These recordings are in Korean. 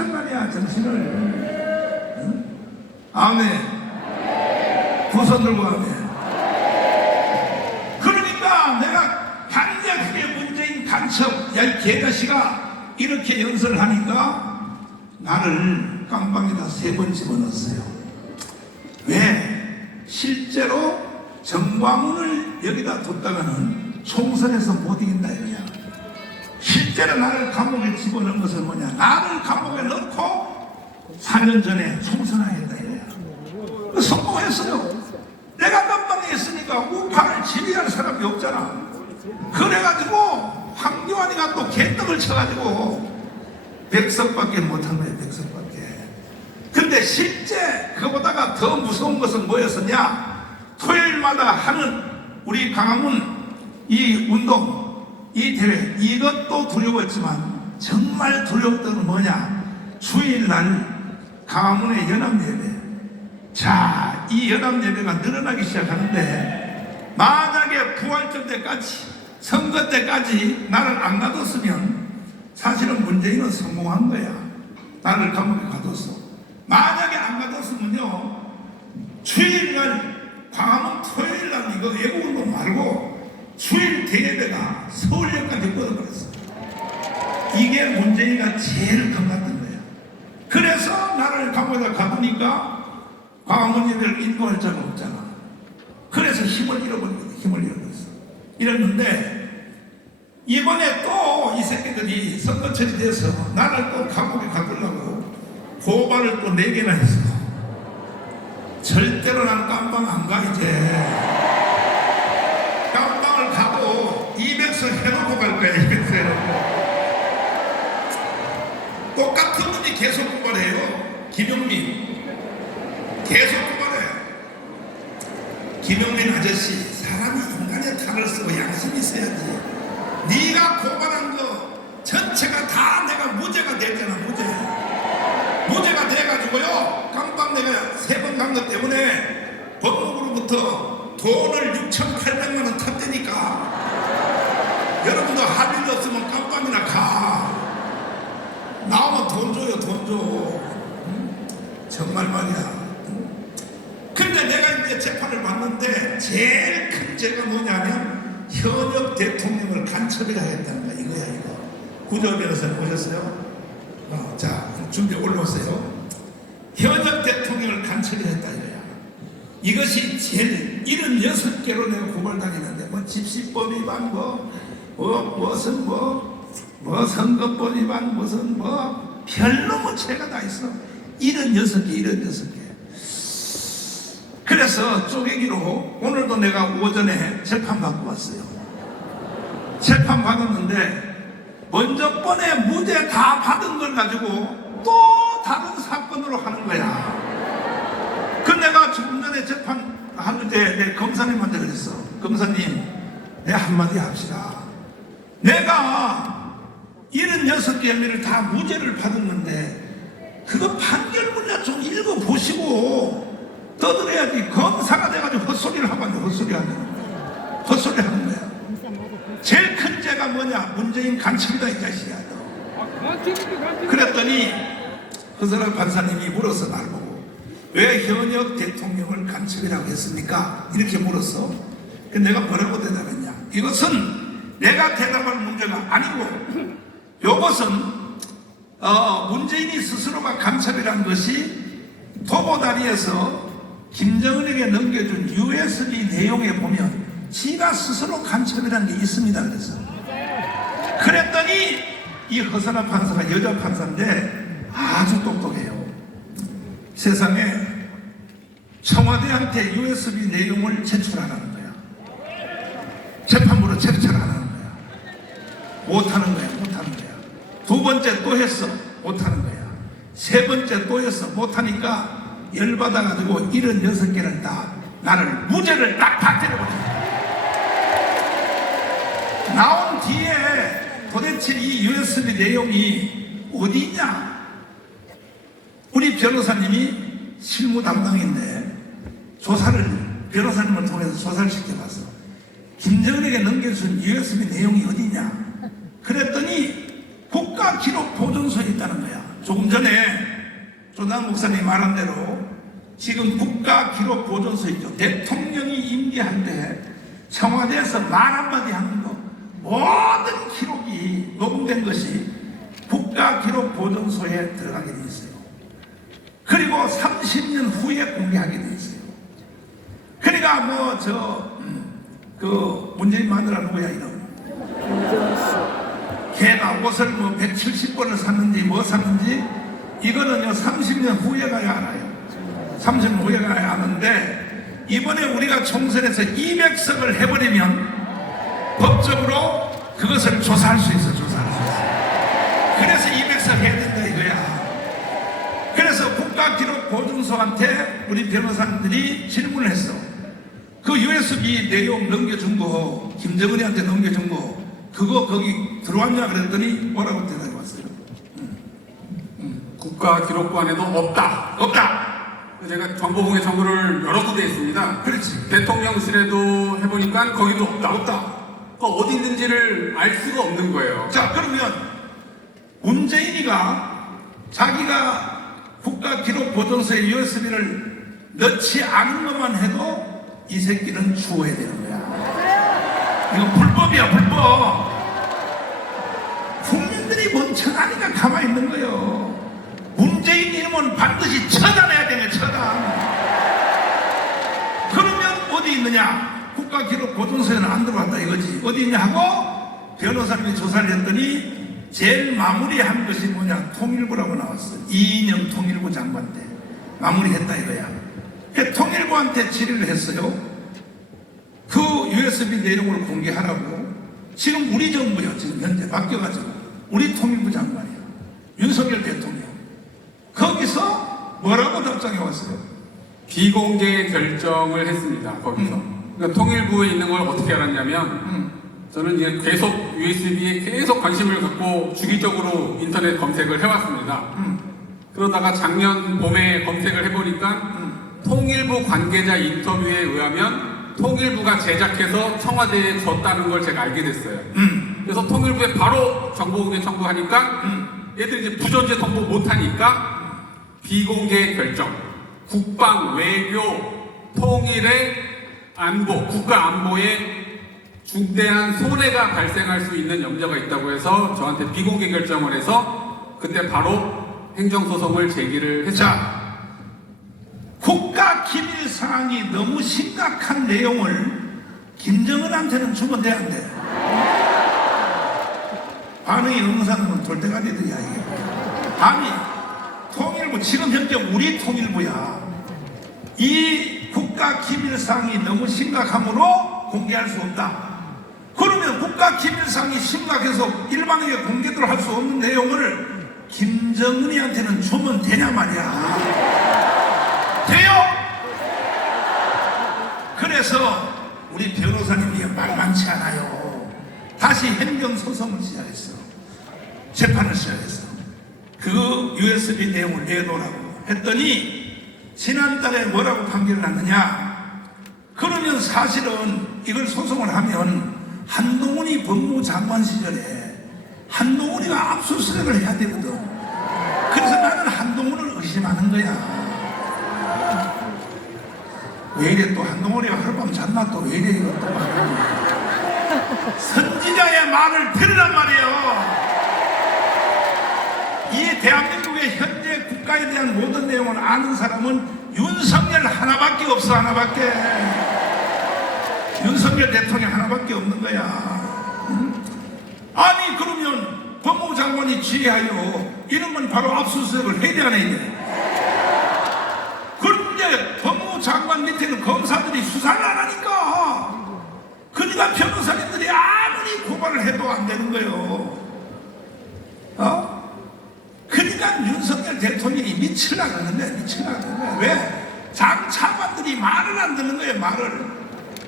정신이란 말이야, 정신을. 응? 아멘. 두 손 들고 아멘. 그러니까 내가 강력하게 문재인 간첩, 야, 이 개자식아, 이렇게 연설을 하니까 나를 깜방에다 3번 집어넣었어요. 왜? 실제로 정광훈을 여기다 뒀다가는 총선에서 못 이긴다 이거야. 실제로 나를 감옥에 집어넣은 것은 뭐냐? 나를 감옥에 넣고 4년 전에 총선하겠다 이거야. 성공했어요. 내가 깜방에 있으니까 우파를 지휘할 사람이 없잖아. 그래가지고 황교안이가 또 개떡을 쳐가지고 100석밖에 못한 거예요. 100석밖에. 근데 실제 그보다가 더 무서운 것은 뭐였었냐? 토요일마다 하는 우리 강화문 이 운동, 이 대회, 이것도 두려웠지만 정말 두려웠던 건 뭐냐? 주일날 강화문의 연합예배. 자, 이 연합예배가 늘어나기 시작하는데 만약에 부활절 때까지, 선거 때까지 나를 안 가뒀으면 사실은 문재인은 성공한 거야. 나를 감옥에 가뒀어. 만약에 안 가뒀으면요, 주일날 광화문 토요일날 이거 애국운동 말고 주일 대예배가 서울역까지 뻗어버렸어. 이게 문재인이가 제일 겁났던 거야. 그래서 나를 감옥에 가두니까 광화문 예배를 인도할 자가 없잖아. 그래서 힘을 잃어버리거든. 힘을 잃어버렸어. 이랬는데 이번에 또 이 새끼들이 선거철이 돼서 나를 또 감옥에 가두려고 고발을 또 4개나 했어. 절대로 난 깜방 안 가. 이제 깜방을 가고 200석 해놓고 갈 거야. 200석 해놓고. 똑같은 분이 계속 고발해요. 김용민 계속 고발해. 김용민 아저씨, 사람이 인간의 탈을 쓰고 양심이 있어야지. 네가 고발한 거 전체가 다 내가 무죄가 됐잖아. 무죄가 돼가지고요, 깜빵 내가 3번 간 것 때문에 법무부로부터 돈을 6,800만 원 탔다니까. 여러분도 할 일 없으면 깜빵이나 가. 나오면 돈 줘요. 돈 줘. 정말 말이야. 근데 내가 이제 재판을 받는데 제일 큰 죄가 뭐냐면 현역 대통령을 간첩이라 했다는 거야. 이거야, 이거. 구조 변호사님 오셨어요? 자, 준비 올라오세요. 현역 대통령을 간첩이라 했다 이거야. 이것이 제일 76개로 내가 고발당했는데 뭐 집시법 위반, 무슨 선거법 위반, 무슨 별로 죄가 다 있어. 76개. 그래서 쪼개기로 오늘도 내가 오전에 재판 받고 왔어요. 재판 받았는데 먼저 번에 무죄 다 받은 걸 가지고 또 다른 사건으로 하는 거야. 그 내가 조금 전에 재판하는데 내 검사님한테 그랬어. 검사님, 내 한마디 합시다. 내가 76개 혐의를 다 무죄를 받았는데 그거 판결문이나 좀 읽어보시고 떠들어야지. 검사가 돼가지고 헛소리를 하면 안 돼. 헛소리 하는 거야. 제일 큰 죄가 뭐냐? 문재인 간첩이다 이 자식이야. 그랬더니 그 사람 판사님이 물어서 날 보고 왜 현역 대통령을 간첩이라고 했습니까? 이렇게 물었어. 내가 뭐라고 대답했냐? 이것은 내가 대답할 문제가 아니고 이것은 문재인이 스스로가 간첩이라는 것이 도보다리에서 김정은에게 넘겨준 USB 내용에 보면 지가 스스로 간첩이라는 게 있습니다. 그랬더니 이 허선한 판사가 여자 판사인데 아주 똑똑해요. 세상에 청와대한테 USB 내용을 제출하라는 거야. 재판부로 제출하라는 거야. 못하는 거야. 두 번째 또 했어. 못하는 거야. 세 번째 또 했어. 못하니까 열받아가지고 76개를 다 나를 무죄를 딱 받들어버렸어. 나온 뒤에 도대체 이 USB 내용이 어디 있냐? 우리 변호사님이 실무 담당인데 변호사님을 통해서 조사를 시켜봤어. 김정은에게 넘겨준 USB 내용이 어디냐? 그랬더니 국가기록보존소에 있다는 거야. 조금 전에 조단 목사님이 말한 대로 지금 국가기록보존소 있죠. 대통령이 임기할 때 청와대에서 말 한마디 하는 거 모든 기록이 녹음된 것이 국가기록보존소에 들어가게 돼 있어요. 그리고 30년 후에 공개하게 돼 있어요. 그러니까 문재인 마누라 누구야 이름? 걔가 옷을 170번을 샀는지 뭐 샀는지 이거는요 30년 후에 가야 알아요. 30년 후에 가야 아는데 이번에 우리가 총선에서 200석을 해버리면 법적으로 그것을 조사할 수 있어. 그래서 200석 해야 된다 이거야. 그래서 국가기록보존소한테 우리 변호사님들이 질문을 했어. 그 USB 내용 넘겨준 거 김정은이한테 넘겨준 거 그거 거기 들어왔냐 그랬더니 뭐라고 대답해 왔어요? 국가기록관에도 없다. 제가 정보공개 청구를 여러 군데 했습니다. 그렇지. 대통령실에도 해보니까 거기도 없다. 어디 있는지를 알 수가 없는 거예요. 자, 그러면 문재인이가 자기가 국가기록보존소에 USB를 넣지 않은 것만 해도 이 새끼는 죽어야 되는 거야. 이거 불법이야, 불법. 국민들이 멍청하니까 가만히 있는 거예요. 문재인 이름은 반드시 처단해야 되는 거야, 처단. 그러면 어디 있느냐? 국가기록보존소에는 안 들어왔다 이거지. 어디 있냐 하고 변호사님이 조사를 했더니 제일 마무리한 것이 뭐냐? 통일부라고 나왔어. 이인영 통일부 장관 때 마무리했다 이거야. 그래서 통일부한테 질의를 했어요. 그 USB 내용을 공개하라고. 지금 우리 정부요. 지금 현재 바뀌어가지고 우리 통일부 장관이야. 윤석열 대통령. 거기서 뭐라고 답장해 왔어요? 비공개 결정을 했습니다. 거기서. 그러니까 통일부에 있는 걸 어떻게 알았냐면 저는 이제 계속 USB에 계속 관심을 갖고 주기적으로 인터넷 검색을 해왔습니다. 그러다가 작년 봄에 검색을 해보니까 통일부 관계자 인터뷰에 의하면 통일부가 제작해서 청와대에 줬다는 걸 제가 알게 됐어요. 그래서 통일부에 바로 정보공개 청구하니까 얘들이 이제 부존재 통보 못하니까 비공개 결정, 국방, 외교, 통일의 안보, 국가 안보에 중대한 손해가 발생할 수 있는 염려가 있다고 해서 저한테 비공개 결정을 해서 그때 바로 행정소송을 제기를 했죠. 자, 국가 기밀 사항이 너무 심각한 내용을 김정은한테는 주면 돼, 안 돼? 반응이 응사는 돌 때가 되더냐 이게. 아니, 통일부 지금 현재 우리 통일부야. 이 국가 기밀 사항이 너무 심각하므로 공개할 수 없다. 그러면 국가 기밀상이 심각해서 일반에게 공개를 할 수 없는 내용을 김정은이한테는 주면 되냐 말이야. 돼요? 그래서 우리 변호사님이 말 많지 않아요. 다시 행정소송을 시작했어. 재판을 시작했어. 그 USB 내용을 내놓으라고 했더니 지난달에 뭐라고 판결을 났느냐? 그러면 사실은 이걸 소송을 하면 한동훈이 법무장관 시절에 한동훈이가 압수수색을 해야 되거든. 그래서 나는 한동훈을 의심하는 거야. 왜 이래 또 한동훈이가 하룻밤 잤나 또 왜 이래 이거 또 말하니. 선지자의 말을 들으란 말이에요. 이 대한민국의 현재 국가에 대한 모든 내용을 아는 사람은 윤석열 하나밖에 없어. 하나밖에. 윤석열 대통령 하나밖에 없는 거야. 응? 아니 그러면 법무부 장관이 지휘하여 이런 건 바로 압수수색을 해야 돼 안 해야 돼? 그런데 법무부 장관 밑에는 검사들이 수사를 안 하니까 그러니까 변호사님들이 아무리 고발을 해도 안 되는 거예요. 그러니까 윤석열 대통령이 미치려고 하는 거야. 미치려고 하는 거야. 왜? 장차관들이 말을 안 듣는 거예요. 말을.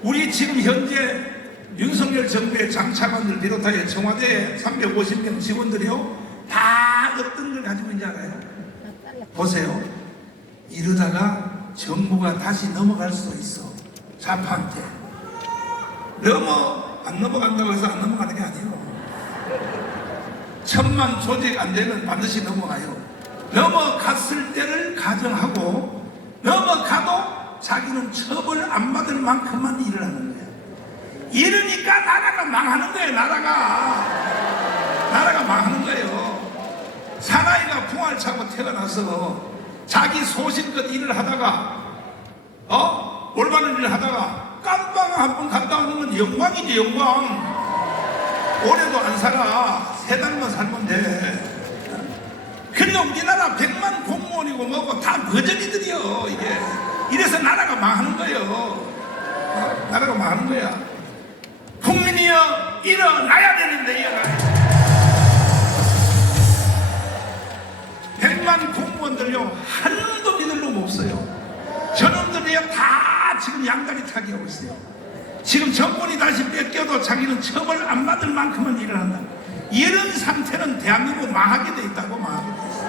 우리 지금 현재 윤석열 정부의 장차관들 비롯하여 청와대 350명 직원들이요 다 어떤 걸 가지고 있는지 알아요? 보세요. 이러다가 정부가 다시 넘어갈 수도 있어. 좌파한테. 안 넘어간다고 해서 안 넘어가는 게 아니에요. 1000만 조직 안 되면 반드시 넘어가요. 넘어갔을 때를 가정하고 넘어가도 자기는 처벌 안 받을 만큼만 일을 하는 거야. 이러니까 나라가 망하는 거예요. 나라가 망하는 거예요. 사나이가 풍화를 차고 태어나서 자기 소신껏 일을 하다가 올바른 일을 하다가 깜빵 한 번 갔다 오는 건 영광이지. 영광. 올해도 안 살아. 3달만 살면 돼. 근데 우리나라 100만 공무원이고 뭐고 다 버전이들이요. 이게 이래서 나라가 망하는 거예요. 나라가 망하는 거야. 국민이여 일어나야 되는데 일어나야 돼. 100만 공무원들요 한도 믿을 놈 없어요. 저놈들이요 다 지금 양다리 타기 하고 있어요. 지금 정권이 다시 뺏겨도 자기는 처벌 안 받을 만큼은 일을 한다. 이런 상태는 대한민국 망하게 돼 있다고. 망하게 돼 있어요.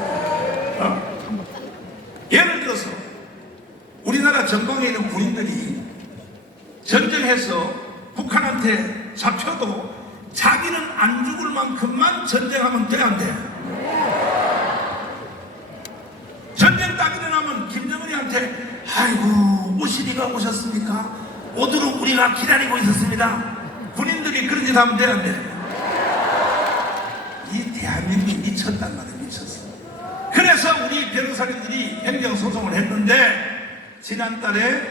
예를 들어서 우리나라 전방에 있는 군인들이 전쟁해서 북한한테 잡혀도 자기는 안 죽을 만큼만 전쟁하면 돼, 안 돼? 전쟁 딱 일어나면 김정은이한테 아이고 오시리가 오셨습니까? 오도록 우리가 기다리고 있었습니다. 군인들이 그런 짓 하면 돼, 안 돼? 이 대한민국이 미쳤단 말이야. 미쳤어. 그래서 우리 변호사님들이 행정소송을 했는데 지난달에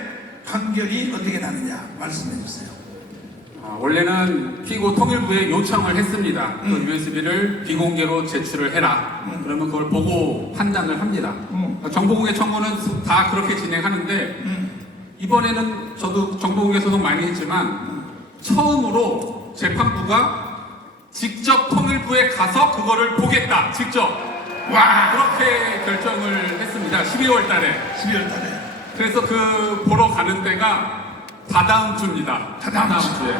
판결이 어떻게 나느냐 말씀해 주세요. 원래는 피고 통일부에 요청을 했습니다. 그 USB를 비공개로 제출을 해라. 그러면 그걸 보고 판단을 합니다. 정보공개 청구는 다 그렇게 진행하는데 이번에는 저도 정보공개 소송 많이 했지만 처음으로 재판부가 직접 통일부에 가서 그거를 보겠다. 직접. 와, 그렇게 결정을 했습니다. 12월 달에. 그래서 그 보러 가는 데가 다다음 주입니다. 다다음 주에.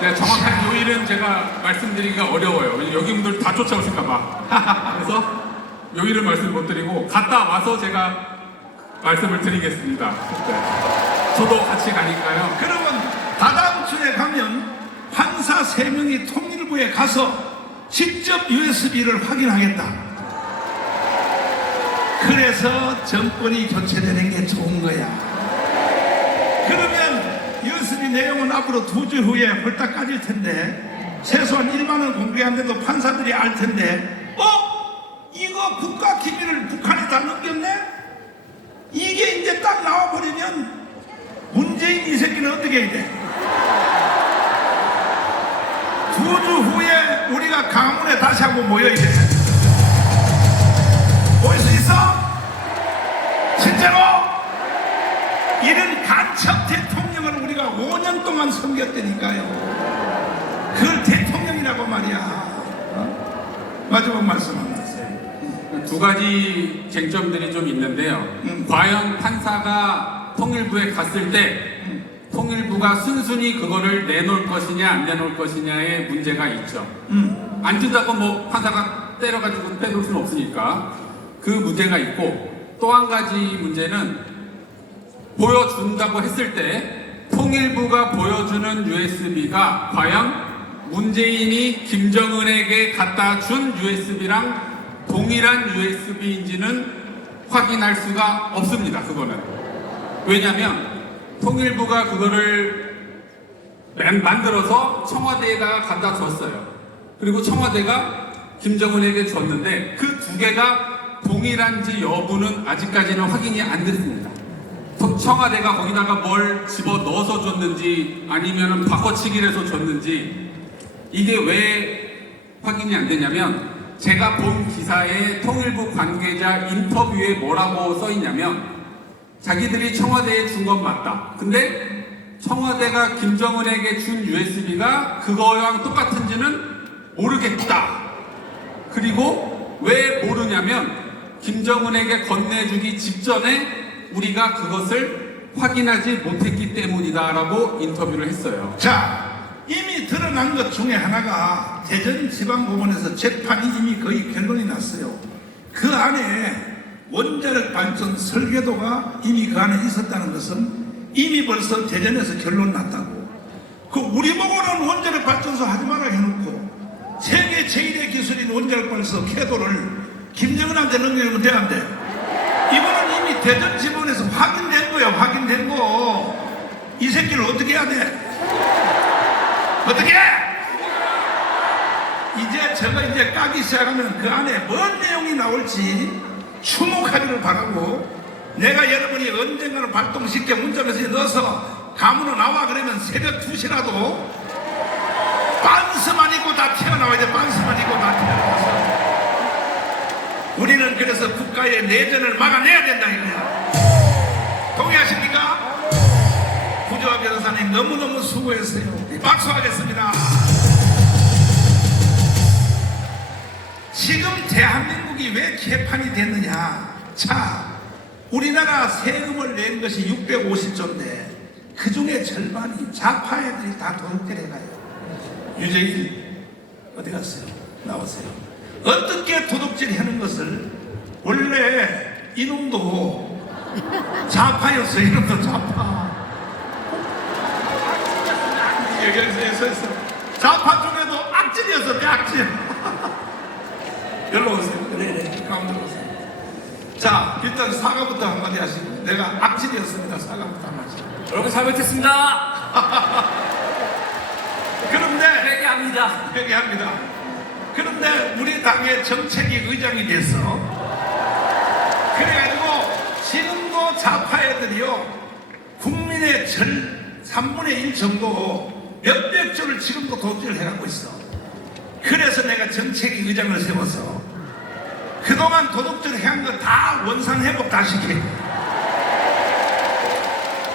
제가 정확한 요일은 제가 말씀드리기가 어려워요. 여기 분들 다 쫓아오실까봐. 그래서 요일은 말씀 못 드리고 갔다 와서 제가 말씀을 드리겠습니다. 네. 저도 같이 가니까요. 그러면 다다음 주에 가면 판사 3명이 통일부에 가서 직접 USB를 확인하겠다. 그래서 정권이 교체되는 게 좋은 거야. 그러면 USB 내용은 앞으로 2주 후에 홀딱 까질 텐데 최소한 1만 원 공개한데도 판사들이 알 텐데 이거 국가 기밀을 북한에 다 넘겼네? 이게 이제 딱 나와버리면 문재인 이 새끼는 어떻게 해야 돼? 2주 후에 우리가 강원에 다시 한번 모여야 돼. 모일 수 있어? 실제로? 이런 간첩 대통령을 우리가 5년 동안 섬겼다니까요. 그걸 대통령이라고 말이야. 마지막 말씀 한 말씀. 두 가지 쟁점들이 좀 있는데요. 과연 판사가 통일부에 갔을 때 통일부가 순순히 그거를 내놓을 것이냐 안 내놓을 것이냐의 문제가 있죠. 안 준다고 뭐 판사가 때려가지고 빼놓을 수는 없으니까 그 문제가 있고, 또 한 가지 문제는 보여준다고 했을 때 통일부가 보여주는 USB가 과연 문재인이 김정은에게 갖다 준 USB랑 동일한 USB인지는 확인할 수가 없습니다. 그거는. 왜냐하면 통일부가 그거를 만들어서 청와대에다가 갖다 줬어요. 그리고 청와대가 김정은에게 줬는데 그 두 개가 동일한지 여부는 아직까지는 확인이 안 됐습니다. 청와대가 거기다가 뭘 집어 넣어서 줬는지 아니면 바꿔치기를 해서 줬는지 이게 왜 확인이 안 되냐면, 제가 본 기사에 통일부 관계자 인터뷰에 뭐라고 써 있냐면 자기들이 청와대에 준 건 맞다. 근데 청와대가 김정은에게 준 USB가 그거랑 똑같은지는 모르겠다. 그리고 왜 모르냐면 김정은에게 건네주기 직전에 우리가 그것을 확인하지 못했기 때문이다라고 인터뷰를 했어요. 자, 이미 드러난 것 중에 하나가 대전지방법원에서 재판이 이미 거의 결론이 났어요. 그 안에 원자력 발전 설계도가 이미 그 안에 있었다는 것은 이미 벌써 대전에서 결론 났다고. 그 우리 보고는 원자력 발전소 하지 마라 해놓고 세계 제1의 기술인 원자력 발전소 궤도를 김정은한테 넘기면 돼, 안 돼? 이거는 이미 대전 지본에서 확인된 거야, 확인된 거. 이 새끼를 어떻게 해야 돼? 어떻게 해? 이제 제가 이제 까기 시작하면 그 안에 뭔 내용이 나올지 주목하기를 바라고, 내가 여러분이 언젠가는 발동시켜 문자메시지 넣어서 가문으로 나와 그러면 새벽 2시라도 반스만 입고 다 튀어나와야 돼. 반스만 입고 다 튀어나와서 우리는 그래서 국가의 내전을 막아내야 된다 이거야. 동의하십니까? 구조화 변호사님 너무너무 수고했어요. 박수하겠습니다. 지금 대한민국이 왜 개판이 됐느냐. 자, 우리나라 세금을 낸 것이 650조인데 그 중에 절반이 좌파 애들이 다 도둑질해가요. 유재일 어디 갔어요? 나오세요. 어떻게 도둑질 하는 것을, 원래 이놈도 좌파였어요. 이놈도 좌파. 여기서 좌파 쪽에도 악질이었어. 악질. 여기로 오세요. 그래. 가운데로 오세요. 자, 일단 사과부터 한마디 하시고. 내가 악질이었습니다. 사과부터 한마디. 여러분 잘못했습니다. 그런데 회개합니다. 회개합니다. 그런데 우리 당의 정책위 의장이 돼서 그래가지고 지금도 좌파 애들이요, 국민의 3분의 1 정도 몇백 조를 지금도 도둑질을 해가고 있어. 그래서 내가 정책위 의장을 세워서 그동안 도둑질 해한 거 다 원상회복 다 시켜.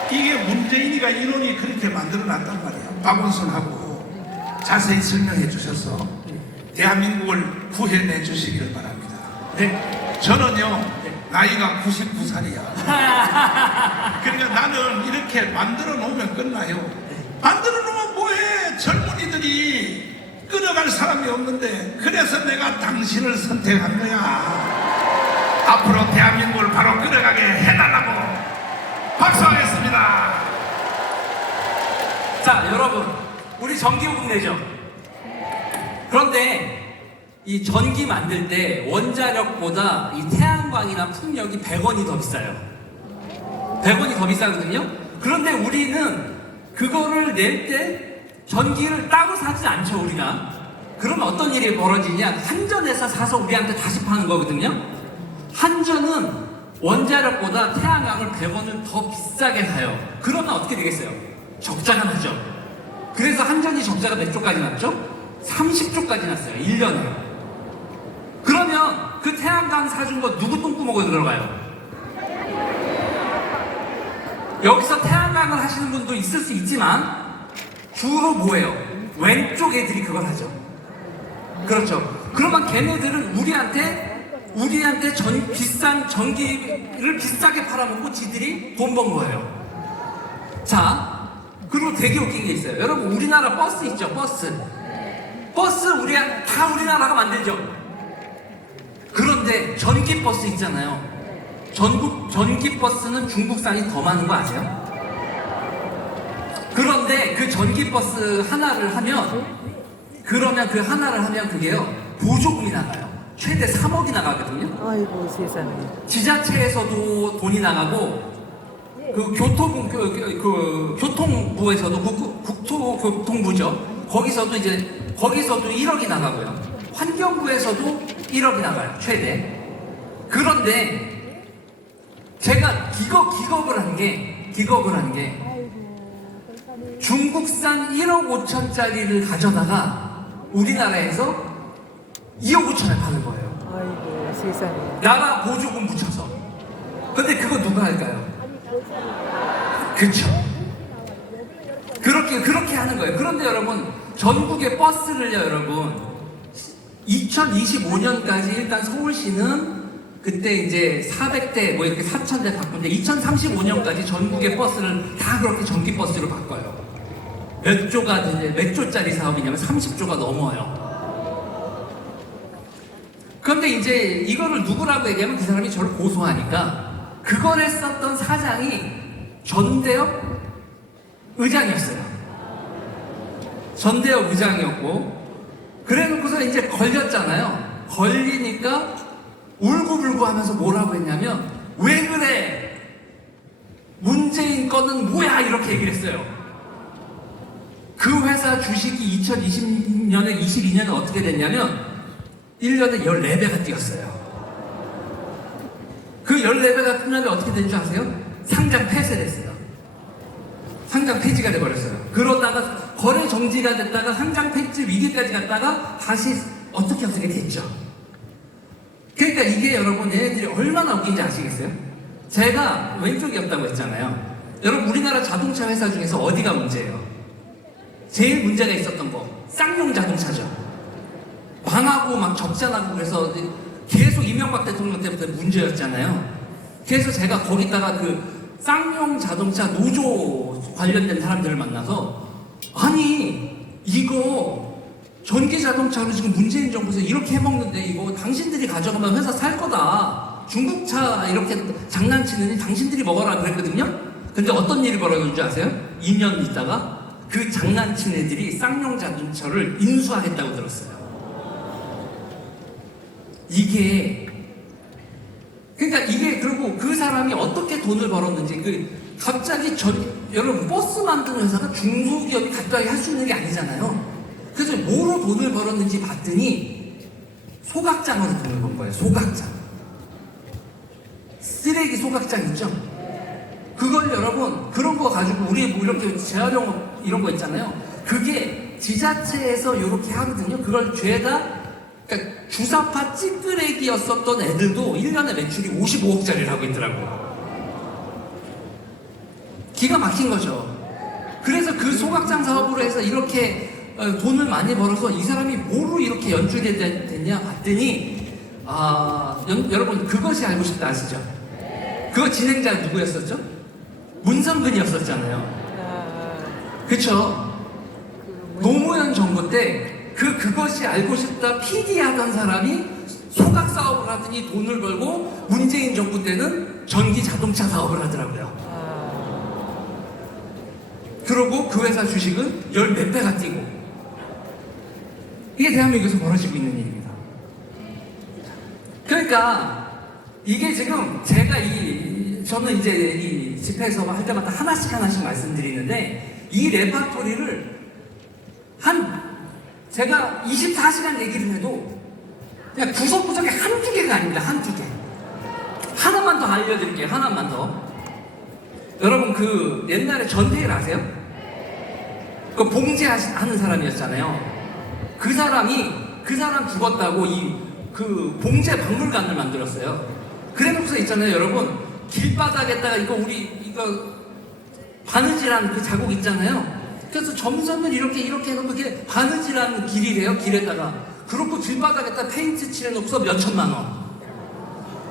이게 문재인이가 인원이 그렇게 만들어놨단 말이야. 박원순하고 자세히 설명해 주셔서 대한민국을 구해내 주시길 바랍니다. 네. 저는요, 나이가 99살이야. 그러니까 나는 이렇게 만들어 놓으면 끝나요. 만들어 놓으면 뭐해? 젊은이들이 끌어갈 사람이 없는데, 그래서 내가 당신을 선택한 거야. 앞으로 대한민국을 바로 끌어가게 해달라고 박수하겠습니다. 자, 여러분, 우리 전기요금 내죠. 그런데 이 전기 만들 때 원자력보다 이 태양광이나 풍력이 100원이 더 비싸요. 100원이 더 비싸거든요. 그런데 우리는 그거를 낼 때 전기를 따로 사지 않죠, 우리가. 그러면 어떤 일이 벌어지냐? 한전에서 사서 우리한테 다시 파는 거거든요. 한전은 원자력보다 태양광을 100원을 더 비싸게 사요. 그러면 어떻게 되겠어요? 적자가 나죠. 그래서 한전이 적자가 몇 조까지 났죠? 30조까지 났어요. 1년에. 그러면 그 태양광 사준 거 누구 똥구멍에 들어가요? 여기서 태양광을 하시는 분도 있을 수 있지만 주로 뭐예요? 왼쪽 애들이 그걸 하죠. 그렇죠. 그러면 걔네들은 우리한테 비싼 전기를 비싸게 팔아먹고 지들이 돈 번 거예요. 자, 그리고 되게 웃긴 게 있어요. 여러분, 우리나라 버스 있죠? 버스 다 우리나라가 만들죠. 그런데 전기 버스 있잖아요. 전기 버스는 중국산이 더 많은 거 아세요? 그런데 그 전기 버스 하나를 하면, 그러면 그 하나를 하면 그게요, 보조금이 나가요. 최대 3억이 나가거든요. 아이고 세상에. 지자체에서도 돈이 나가고, 그 교통부에서도 국토교통부죠. 거기서도 1억이 나가고요. 환경부에서도 1억이 나가요, 최대. 그런데 제가 기겁을 한 게 중국산 1억 5천짜리를 가져다가 우리나라에서 2억 5천에 파는 거예요. 아이고 세상에. 나라 보조금 붙여서. 근데 그거 누가 할까요? 그쵸. 그렇게 하는 거예요. 그런데 여러분, 전국의 버스를요, 여러분, 2025년까지 일단 서울시는 그때 이제 400대 뭐 이렇게 4,000대 바꾼데 2035년까지 전국의 버스를 다 그렇게 전기 버스로 바꿔요. 몇 조짜리 사업이냐면 30조가 넘어요. 그런데 이제 이거를 누구라고 얘기하면 그 사람이 저를 고소하니까 그걸 했었던 사장이 전대협 의장이었어요. 전대협 의장이었고, 그래놓고서 이제 걸렸잖아요. 걸리니까 울고불고 하면서 뭐라고 했냐면 왜 그래? 문재인 거는 뭐야? 이렇게 얘기를 했어요. 그 회사 주식이 2020년에 22년에 어떻게 됐냐면 1년에 14배가 뛰었어요. 그 14배가 뛰면 어떻게 된 줄 아세요? 상장 폐쇄됐어요. 상장 폐지가 돼버렸어요. 그러다가 거래 정지가 됐다가 상장 폐지 위기까지 갔다가 다시 어떻게 됐죠. 그러니까 이게 여러분 얘네들이 얼마나 웃긴지 아시겠어요? 제가 왼쪽이었다고 했잖아요. 여러분 우리나라 자동차 회사 중에서 어디가 문제예요? 제일 문제가 있었던 거 쌍용 자동차죠. 망하고 막 적자나고 그래서 계속 이명박 대통령 때부터 문제였잖아요. 그래서 제가 거기다가 그 쌍용 자동차 노조 관련된 사람들을 만나서 아니 이거 전기 자동차로 지금 문재인 정부에서 이렇게 해먹는데 이거 당신들이 가져가면 회사 살 거다. 중국차 이렇게 장난치느니 당신들이 먹어라 그랬거든요. 근데 어떤 일이 벌어진 줄 아세요? 2년 있다가 그 장난친 애들이 쌍용 자동차를 인수하겠다고 들었어요. 그러니까 이게 그리고 그 사람이 어떻게 돈을 벌었는지 갑자기 여러분 버스 만드는 회사가 중소기업이 갑자기 할 수 있는 게 아니잖아요. 그래서 뭐로 돈을 벌었는지 봤더니 소각장으로 돈을 번 거예요. 소각장. 쓰레기 소각장 있죠? 그걸 여러분 그런 거 가지고 우리 뭐 이렇게 재활용 이런 거 있잖아요. 그게 지자체에서 이렇게 하거든요. 그걸 죄다 그러니까 주사파 찌끄레기였었던 애들도 1년에 매출이 55억짜리를 하고 있더라고요. 기가 막힌 거죠. 그래서 그 소각장 사업으로 해서 이렇게 돈을 많이 벌어서 이 사람이 뭐로 이렇게 연출이 됐냐 봤더니 여러분 그것이 알고 싶다 아시죠? 그거 진행자 누구였었죠? 문성근이었었잖아요. 그쵸? 노무현 정부 때 그것이 알고 싶다 PD 하던 사람이 소각 사업을 하더니 돈을 벌고 문재인 정부 때는 전기 자동차 사업을 하더라고요. 그러고 그 회사 주식은 열 몇 배가 뛰고 이게 대한민국에서 벌어지고 있는 일입니다. 그러니까 이게 지금 제가 저는 이제 이 집회에서 할 때마다 하나씩 말씀드리는데 이 레파토리를 제가 24시간 얘기를 해도 그냥 구석구석에 한두 개가 아닙니다. 한두 개. 하나만 더 알려드릴게요. 하나만 더. 여러분 그 옛날에 전태일 아세요? 그 봉제하는 사람이었잖아요. 그 사람 죽었다고 그 봉제 박물관을 만들었어요. 그래놓고서 있잖아요, 여러분. 길바닥에다가 이거 바느질한 그 자국 있잖아요. 그래서 점선을 이렇게 해놓고 이렇게 바느질한 길이래요, 길에다가. 그렇고 길바닥에다 페인트 칠해놓고서 몇 천만 원.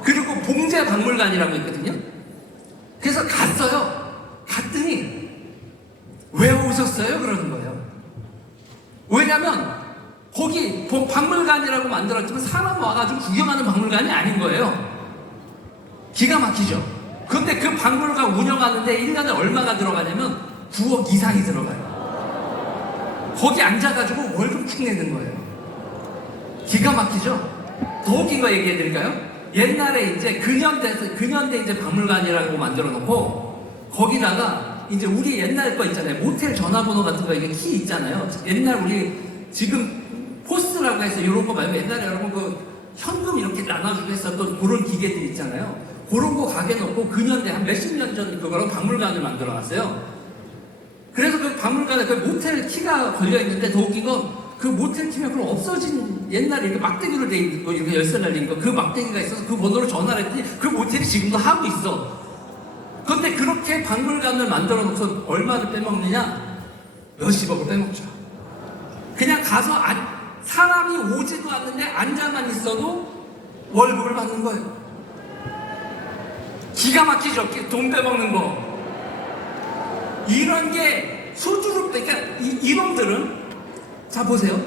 그리고 봉제 박물관이라고 있거든요. 그래서 갔더니 왜 오셨어요? 그러는 거예요. 왜냐면 거기 박물관이라고 만들었지만 사람 와가지고 구경하는 박물관이 아닌 거예요. 기가 막히죠. 근데 그 박물관 운영하는데 1년에 얼마가 들어가냐면 9억 이상이 들어가요. 거기 앉아가지고 월급 쭉 내는 거예요. 기가 막히죠. 더 웃긴 거 얘기해 드릴까요? 옛날에 이제 근현대 이제 박물관이라고 만들어 놓고 거기다가 이제 우리 옛날 거 있잖아요. 모텔 전화번호 같은 거 이게 키 있잖아요. 옛날 우리 지금 포스라고 해서 이런 거 말고 옛날에 여러분 그 현금 이렇게 나눠주고 했었던 그런 기계들 있잖아요. 그런 거 가게 놓고 근현대 한 몇십 년 전 그거랑 박물관을 만들어 놨어요. 그래서 그 박물관에 그 모텔 키가 걸려 있는데 더 웃긴 건 그 모텔 키면 그럼 없어진 옛날에 이렇게 막대기로 돼 있고 이렇게 열쇠 달린 거 그 막대기가 있어서 그 번호로 전화를 했더니 그 모텔이 지금도 하고 있어. 그런데 그렇게 박물관을 만들어 놓고서 얼마를 빼먹느냐? 몇십억을 빼먹죠. 그냥 가서 사람이 오지도 않는데 앉아만 있어도 월급을 받는 거예요. 기가 막히죠? 돈 빼먹는 거. 이런 게 수주로, 그러니까 이놈들은, 자 보세요.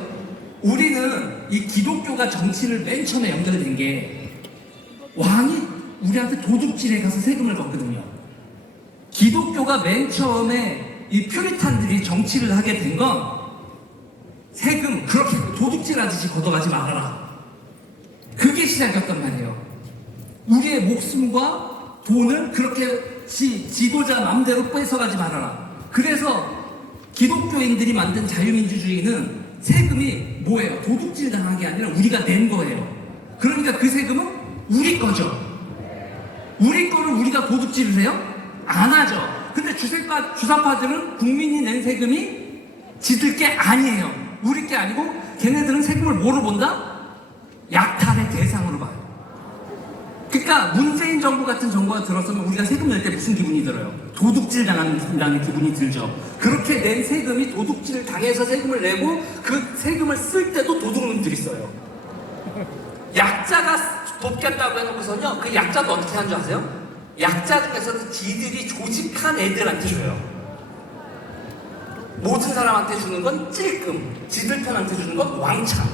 우리는 이 기독교가 정치를 맨 처음에 연결된 게 왕이 우리한테 도둑질에 가서 세금을 걷거든요. 기독교가 맨 처음에 이 퓨리탄들이 정치를 하게 된 건 세금 그렇게 도둑질 하듯이 걷어가지 말아라. 그게 시작이었단 말이에요. 우리의 목숨과 돈을 그렇게 지도자 맘대로 뺏어가지 말아라. 그래서 기독교인들이 만든 자유민주주의는 세금이 뭐예요? 도둑질 당한 게 아니라 우리가 낸 거예요. 그러니까 그 세금은 우리 거죠. 우리 거를 우리가 도둑질을 해요? 안 하죠. 근데 주사파들은 국민이 낸 세금이 지들 게 아니에요. 우리 게 아니고 걔네들은 세금을 뭐로 본다? 약탈의 대상으로 봐요. 그러니까 문재인 정부 같은 정부가 들어서면 우리가 세금 낼 때 무슨 기분이 들어요? 도둑질 당한다는 기분이 들죠. 그렇게 낸 세금이 도둑질을 당해서 세금을 내고 그 세금을 쓸 때도 도둑놈들이 써요. 약자가 돕겠다고 해놓고서는요, 그 약자도 어떻게 하는 줄 아세요? 약자 중에서도 지들이 조직한 애들한테 줘요. 모든 사람한테 주는 건 찔끔, 지들 편한테 주는 건 왕창.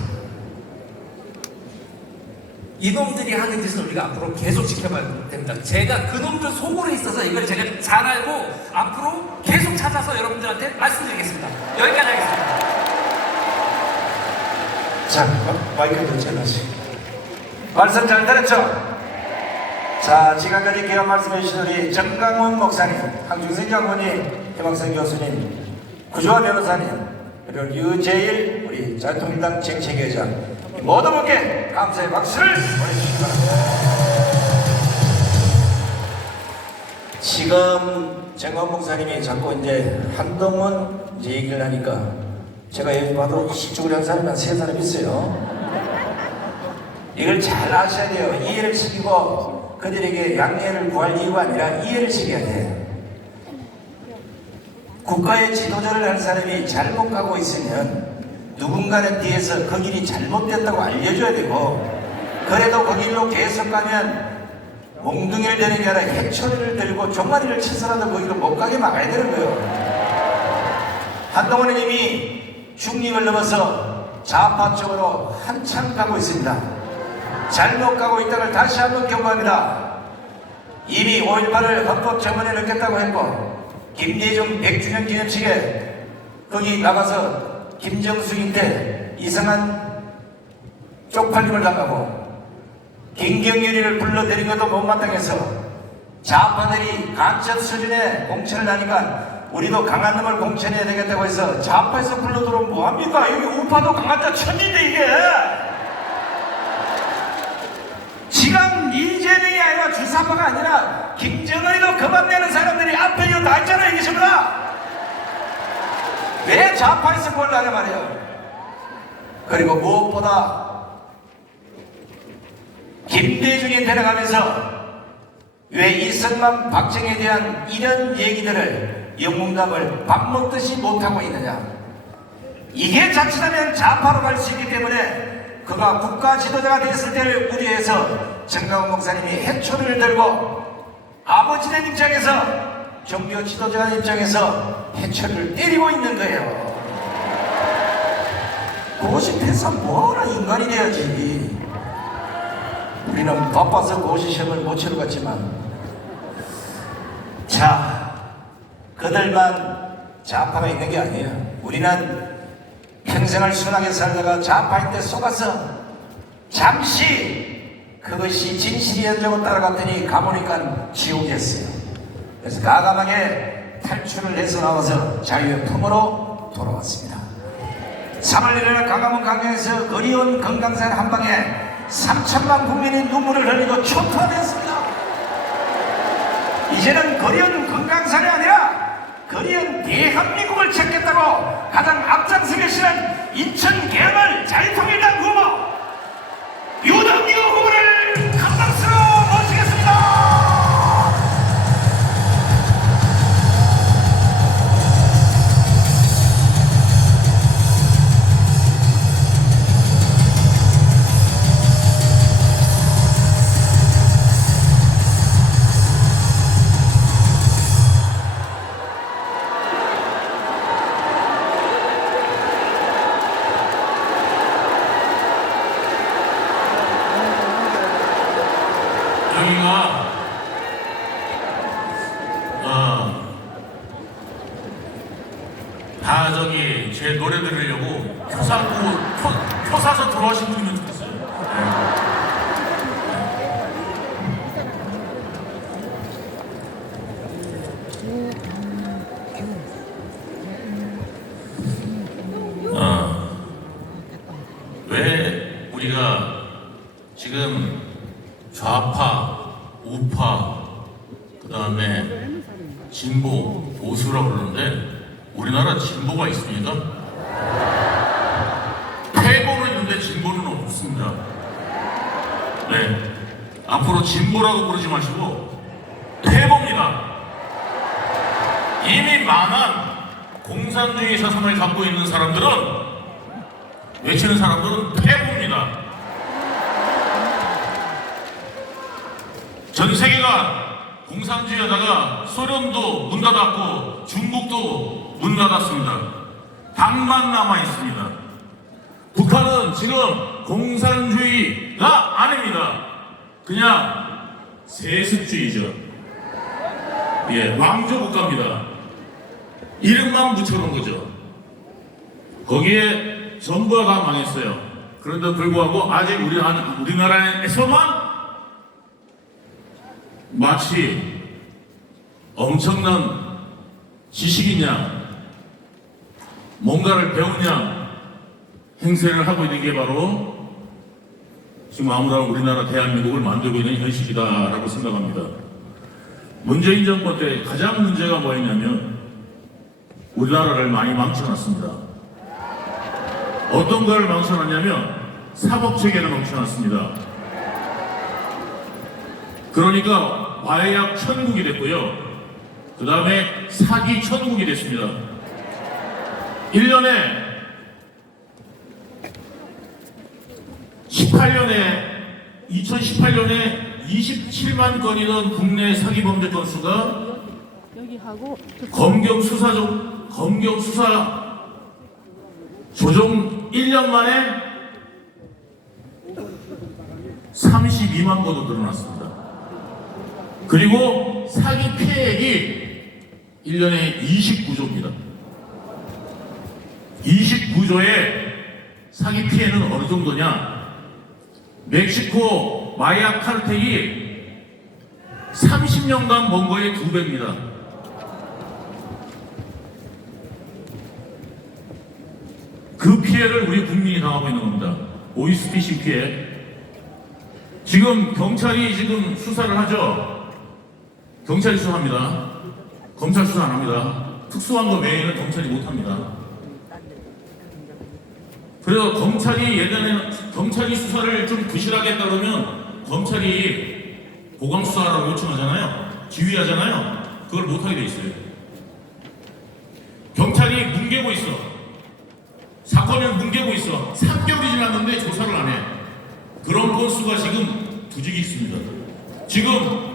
이놈들이 하는 짓을 우리가 앞으로 계속 지켜봐야 됩니다. 제가 그놈들 속으로 있어서 이걸 제가 잘 알고 앞으로 계속 찾아서 여러분들한테 말씀드리겠습니다. 여기까지 하겠습니다. 자, 마이크도 잘라시. 말씀 잘 들었죠? 자, 지금까지 귀한 말씀해 주신 우리 정강훈 목사님, 황중생 장로님, 김학생 교수님, 구조화 변호사님, 그리고 유재일 우리 자유통일당 정책위원장 모든 분께 감사의 박수를 보내주시기 바랍니다. 지금 정강훈 목사님이 자꾸 이제 한동훈 이제 얘기를 하니까 제가 여기 봐도 이쪽으로 한 사람이 한 3사람 있어요. 이걸 잘 아셔야 돼요. 이해를 시키고 그들에게 양해를 구할 이유가 아니라 이해를 시켜야 돼. 국가의 지도자를 할 사람이 잘못 가고 있으면 누군가는 뒤에서 그 길이 잘못됐다고 알려줘야 되고, 그래도 그 길로 계속 가면 몽둥이를 드는 게 아니라 해초리를 들고 종아리를 치서라도 거기로 못 가게 막아야 되는 거예요. 한동훈은 이미 중립을 넘어서 좌파 쪽으로 한참 가고 있습니다. 잘못 가고 있다를 다시 한번 경고합니다. 이미 5.18을 헌법 정원에 넣겠다고 했고, 김대중 100주년 기념식에 거기 나가서 김정숙인데 이상한 쪽팔림을 당하고, 김경렬이를 불러들인 것도 못마땅해서 좌파들이 간첩 수준의 공천을 하니까 우리도 강한 놈을 공천해야 되겠다고 해서 좌파에서 불러 들어오면 뭐합니까? 여기 우파도 강한 자 천지인데 이게 지금 이재명이 아니라 주사파가 아니라 김정은이도 그만내는 사람들이 앞에 이거 다 있잖아요. 이게 전부 다. 왜 좌파에서 그걸 하냐 말이에요. 그리고 무엇보다 김대중이 데려가면서 왜 이승만 박정희에 대한 이런 얘기들을 영웅담을 밥 먹듯이 못하고 있느냐. 이게 자칫하면 좌파로 갈 수 있기 때문에 그가 국가 지도자가 됐을 때를 우려해서 정강훈 목사님이 해초리를 들고 아버지된 입장에서 종교 지도자 입장에서 해초리를 때리고 있는 거예요. 그것이 대사 뭐하나 인간이 돼야지. 우리는 바빠서 고시 시험을 못 치러 갔지만, 자, 그들만 좌파가 있는 게 아니에요. 우리는 평생을 순하게 살다가 좌파인데 속아서 잠시 그것이 진실이었다고 따라갔더니 가보니까 지옥이었어요. 그래서 가감하게 탈출을 해서 나와서 자유의 품으로 돌아왔습니다. 3월 1일 강화문 강경에서 어려운 건강산 한방에 3천만 국민이 눈물을 흘리고 초토화되었습니다. 이제는 거리온 건강산이 아니라 거리온 대한민국을 찾겠다고 가장 앞장서 계시는 인천 계엄을 자유통일당 후보 유동규 후보를 큰 박수로 모시겠습니다. 여기가 다 저기 제 노래 들으려고 표 사서 들어오신 분이면 좋겠어요. 우파, 그 다음에 진보, 보수라고 그러는데 우리나라 진보가 있습니까? 패보는 있는데 진보는 없습니다. 네, 앞으로 진보라고 부르지 마시고 패보입니다. 이미 만한 공산주의 사상을 갖고 있는 사람들은, 외치는 사람들은 패보입니다. 전 세계가 공산주의하다가 소련도 문 닫았고 중국도 문 닫았습니다. 당만 남아 있습니다. 북한은 지금 공산주의가 아닙니다. 그냥 세습주의죠. 예, 왕조 국가입니다. 이름만 붙여놓은 거죠. 거기에 정부가 다 망했어요. 그런데 불구하고 아직 우리나라에서만 마치 엄청난 지식이냐, 뭔가를 배우냐 행세를 하고 있는 게 바로 지금 아무런 우리나라 대한민국을 만들고 있는 현실이다라고 생각합니다. 문재인 정권 때 가장 문제가 뭐였냐면 우리나라를 많이 망쳐놨습니다. 어떤 걸 망쳐놨냐면 사법체계를 망쳐놨습니다. 그러니까 마약 천국이 됐고요. 그 다음에 사기 천국이 됐습니다. 1년에 2018년에 27만 건이던 국내 사기 범죄 건수가 검경 수사 조정 1년 만에 32만 건으로 늘어났습니다. 그리고 사기 피해액이 1년에 29조입니다. 29조의 사기 피해는 어느 정도냐? 멕시코 마약 카르텔이 30년간 번 거의 2배입니다. 그 피해를 우리 국민이 당하고 있는 겁니다. 보이스피싱 피해. 지금 경찰이 지금 수사를 하죠. 경찰이 수사합니다. 검찰 수사 안 합니다. 특수한 거 외에는 경찰이 못 합니다. 그래서 경찰이 예전에는 경찰이 수사를 좀 부실하게 했다 그러면 검찰이 보강 수사라고 요청하잖아요. 지휘하잖아요. 그걸 못 하게 돼 있어요. 경찰이 뭉개고 있어. 사건을 뭉개고 있어. 3개월이 지났는데 조사를 안 해. 그런 건수가 지금 두직이 있습니다. 지금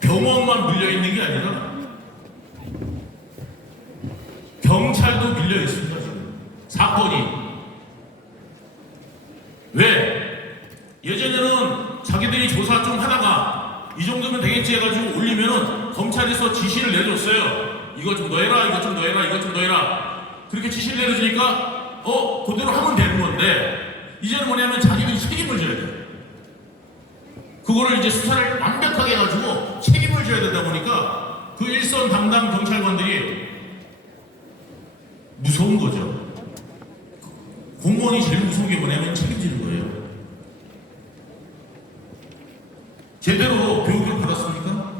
병원만 밀려 있는 게 아니라 경찰도 밀려 있습니다. 지금 사건이. 왜? 예전에는 자기들이 조사 좀 하다가 이 정도면 되겠지 해가지고 올리면은 검찰에서 지시를 내줬어요. 이거 좀 넣어라, 이거 좀 넣어라, 이거 좀 넣어라. 그렇게 지시를 내려주니까 그대로 하면 되는 건데, 이제는 뭐냐면 자기들이 책임을 져야 돼요. 그거를 이제 수사를 완벽하게 해가지고 책임을 져야 되다 보니까 그 일선 담당 경찰관들이 무서운 거죠. 공무원이 제일 무서운 게 뭐냐면 책임지는 거예요. 제대로 교육을 받았습니까?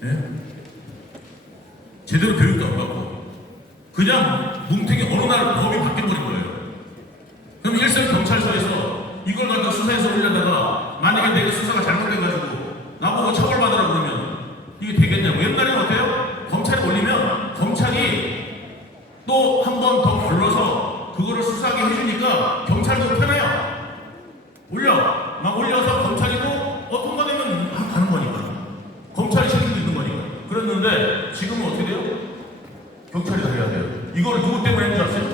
네? 제대로 교육도 안 받고 그냥 뭉태기 어느 날 법이 바뀌어버린 거예요. 그럼 일선 경찰서에서 이걸 갖다 수사해서 올려다가 만약에 내가 수사가 잘못돼가지고 나보고 처벌받으라 그러면 이게 되겠냐고. 옛날에는 어때요? 검찰이 올리면 검찰이 또 한 번 더 불러서 그거를 수사하게 해주니까 경찰도 편해요. 막 올려서 검찰이도 통과 되면 가는 거니까. 검찰이 책임도 있는 거니까. 그랬는데 지금은 어떻게 돼요? 경찰이 다 해야 돼요. 이걸 누구 때문에 했는지 아세요?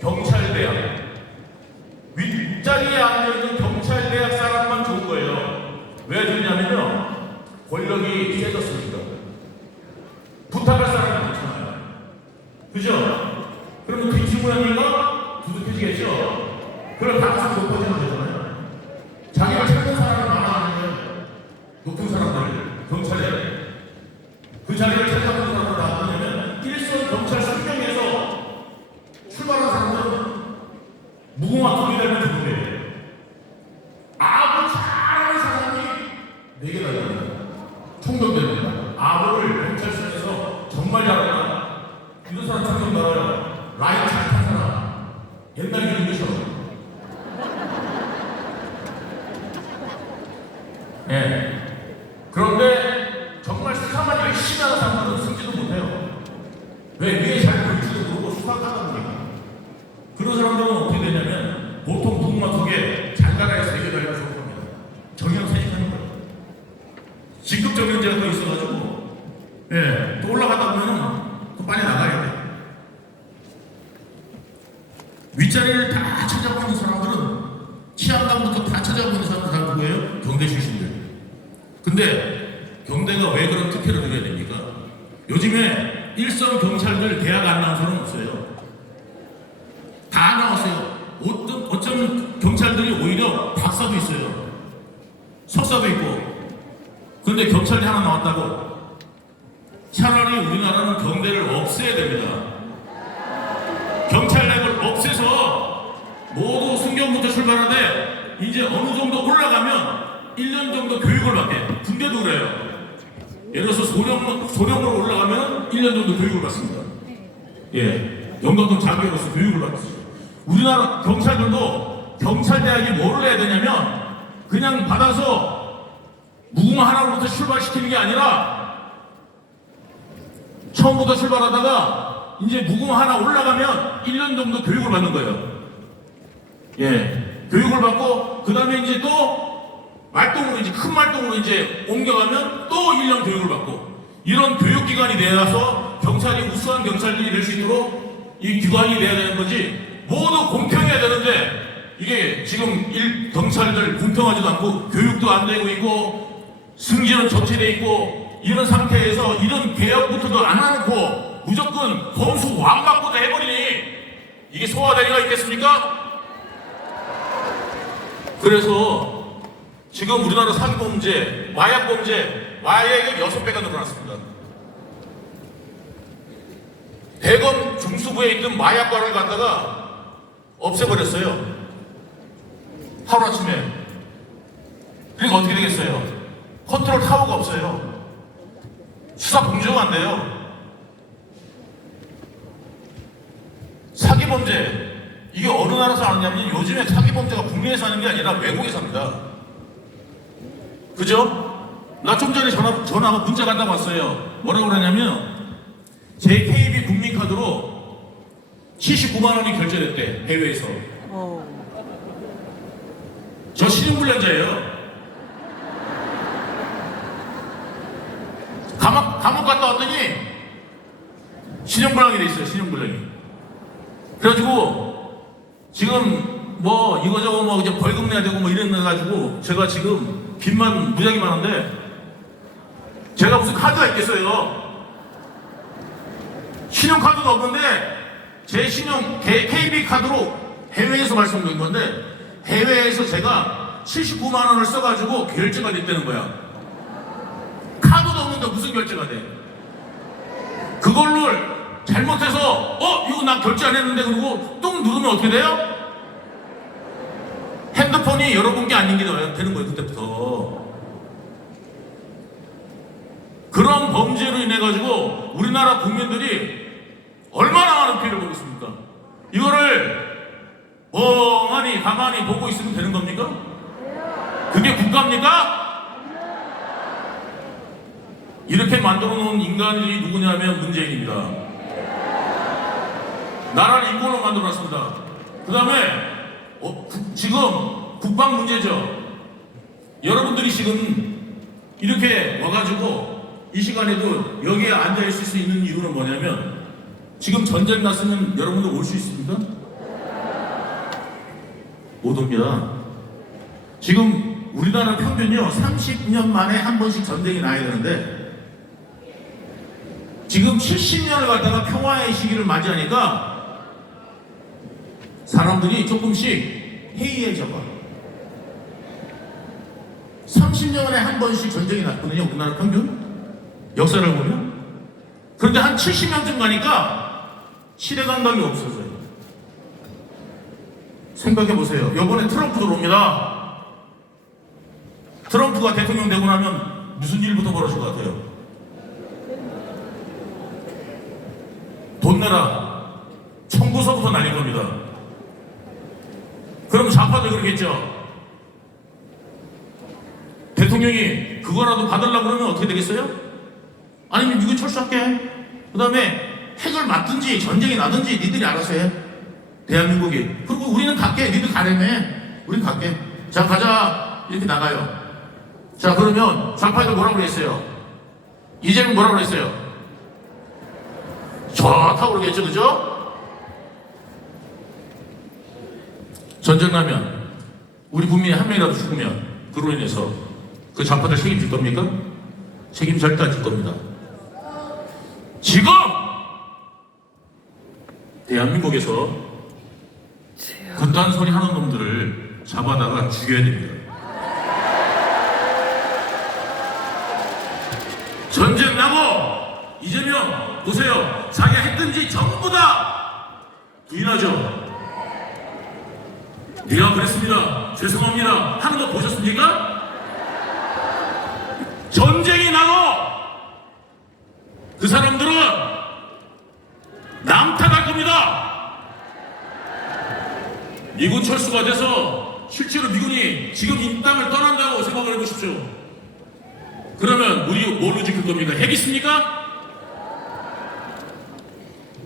경찰대학. 윗자리에 앉아있는 경찰대학 사람만 좋은 거예요. 왜 좋냐면요, 권력이 세졌으니까. 부탁할 사람이 많잖아요. 그죠? 그러면 뒷지구형이가 두둑해지겠죠? 그럼 가능성이 높아지면 되잖아요. 자기를 찾는 사람이 많아지는 거예요. 높은 사람들, 경찰에. 그 자리를 찾아가는 사람들 다 뭐냐면 일선 경찰 수경에서 출발한 사람들은 무궁화 통일되면 죽는데, 아무 잘하는 4개 달립니다. 총병대입니다. 아부를 경찰서에서 정말 잘한다. 이런 사람 총병 나와요. 라인 잘탄 사람. 옛날 이름이죠. 예. 그런데 정말 수사만 열심히 하는 사람들은 승지도 못해요. 왜? 위에 잘 보일지도 모르고 수사하다 보니까. 그런 사람들은 어떻게 되냐면 보통 무궁화 2개, 장가라에 3개 달려서 겁니다. 정형 퇴직하는 거예요. 직급 정형제가 또 있어가지고 예, 또 올라가다 보면은 또 빨리 나가야 돼. 윗자리를 다 찾아보고 있는 사람들은 치안감부터 다 찾아보고 있는 사람들 다 누구예요? 경대 출신들. 근데 경대가 왜 그런 특혜를 누려야 됩니까? 요즘에 일선 경찰들 대학 안 나온 사람은 없어요. 다 나왔어요. 어쩜 경찰들이 오히려 박사도 있어요. 석사도 있고. 그런데 경찰이 하나 나왔다고? 차라리 우리나라는 경대를 없애야 됩니다. 경찰력을 없애서 모두 순경부터 출발하되 이제 어느 정도 올라가면 1년 정도 교육을 받게. 군대도 그래요. 예를 들어서 소령으로 올라가면 1년 정도 교육을 받습니다. 예, 영도동 자교로서 교육을 받습니다. 우리나라 경찰들도 경찰대학이 뭐를 해야 되냐면 그냥 받아서 무궁화 하나로부터 출발시키는 게 아니라 처음부터 출발하다가 이제 무궁화 하나 올라가면 1년 정도 교육을 받는 거예요. 예, 교육을 받고 그 다음에 이제 또 말동으로 이제 큰 말동으로 이제 옮겨가면 또 1년 교육을 받고 이런 교육기관이 되어서 경찰이 우수한 경찰들이 될 수 있도록 이 기관이 돼야 되는 거지 모두 공평해야 되는데 이게 지금 경찰들 공평하지도 않고 교육도 안 되고 있고 승진은 저체돼 있고 이런 상태에서 이런 개혁부터도 안 하놓고 무조건 검수 왕박부터 해버리니 이게 소화되리가 있겠습니까? 그래서 지금 우리나라 사기범죄, 마약범죄, 마약이 6배가 늘어났습니다. 대검 중수부에 있던 마약관을 갖다가 없애버렸어요. 하루아침에. 그러니까 어떻게 되겠어요? 컨트롤 타워가 없어요. 수사 공조가 안 돼요. 사기범죄, 이게 어느 나라에서 하느냐면 요즘에 사기범죄가 국내에서 하는 게 아니라 외국에서 합니다. 그죠? 나 좀 전에 전화가 문자가 한다고 왔어요. 뭐라고 그러냐면 제 KB 국민카드로 79만 원이 결제됐대. 해외에서. 저 신용불량자예요. 감옥 갔다 왔더니 신용불량이 돼 있어요. 신용불량이. 그래가지고 지금 뭐 이거저거 뭐 이제 벌금 내야 되고 뭐 이래가지고 제가 지금 빚만 무지하게 많은데 제가 무슨 카드가 있겠어요? 신용카드도 없는데 제 KB 카드로 해외에서 말씀드린 건데 해외에서 제가 79만 원을 써가지고 결제가 됐다는 거야. 카드도 없는데 무슨 결제가 돼? 그걸로 잘못해서 이거 나 결제 안 했는데 그러고 뚱 누르면 어떻게 돼요? 핸드폰이 여러분 게 아닌 게 되는 거예요. 그때부터. 그런 범죄로 인해 가지고 우리나라 국민들이 얼마나 많은 피해를 보고 있습니까? 이거를 멍하니 가만히 보고 있으면 되는 겁니까? 그게 국가입니까? 이렇게 만들어 놓은 인간들이 누구냐면 문재인입니다. 나라를 인권으로 만들어 놨습니다. 그 다음에 지금 국방 문제죠. 여러분들이 지금 이렇게 와가지고 이 시간에도 여기에 앉아있을 수 있는 이유는 뭐냐면 지금 전쟁 났으면 여러분들 올 수 있습니까? 못 옵니다. 지금 우리나라 평균이요 30년 만에 한 번씩 전쟁이 나야 되는데 지금 70년을 갖다가 평화의 시기를 맞이하니까 사람들이 조금씩 해이해져가. 30년에 한 번씩 전쟁이 났거든요. 우리나라 평균 역사를 보면. 그런데 한 70년쯤 가니까 시대 감각이 없어져요. 생각해 보세요. 이번에 트럼프 들어옵니다. 트럼프가 대통령 되고 나면 무슨 일부터 벌어질 것 같아요? 돈 내라. 청구서부터 날릴 겁니다. 그럼 좌파도 그러겠죠. 대통령이 그거라도 받으려고 그러면 어떻게 되겠어요? 아니면 미군 철수할게. 그 다음에 핵을 맞든지 전쟁이 나든지 니들이 알아서 해. 대한민국이. 그리고 우리는 갈게. 니들 가려며. 우린 갈게. 자, 가자. 이렇게 나가요. 자, 그러면 좌파들 뭐라고 그랬어요? 이재명 뭐라고 그랬어요? 좋다고 그러겠죠, 그죠? 전쟁 나면 우리 국민이 한 명이라도 죽으면 그로 인해서 그 좌파들 책임질 겁니까? 책임 절대 안 질 겁니다. 지금 대한민국에서 그딴 소리 하는 놈들을 잡아다가 죽여야 됩니다. 전쟁 나고 이재명 보세요. 자기가 했든지 전부 다 부인하죠. 내가 그랬습니다. 죄송합니다. 하는 거 보셨습니까? 전쟁이 나고 그 사람들은 남탓할 겁니다. 미군 철수가 돼서 실제로 미군이 지금 이 땅을 떠난다고 생각을 해보십시오. 그러면 우리 뭘로 지킬 겁니까? 핵 있습니까?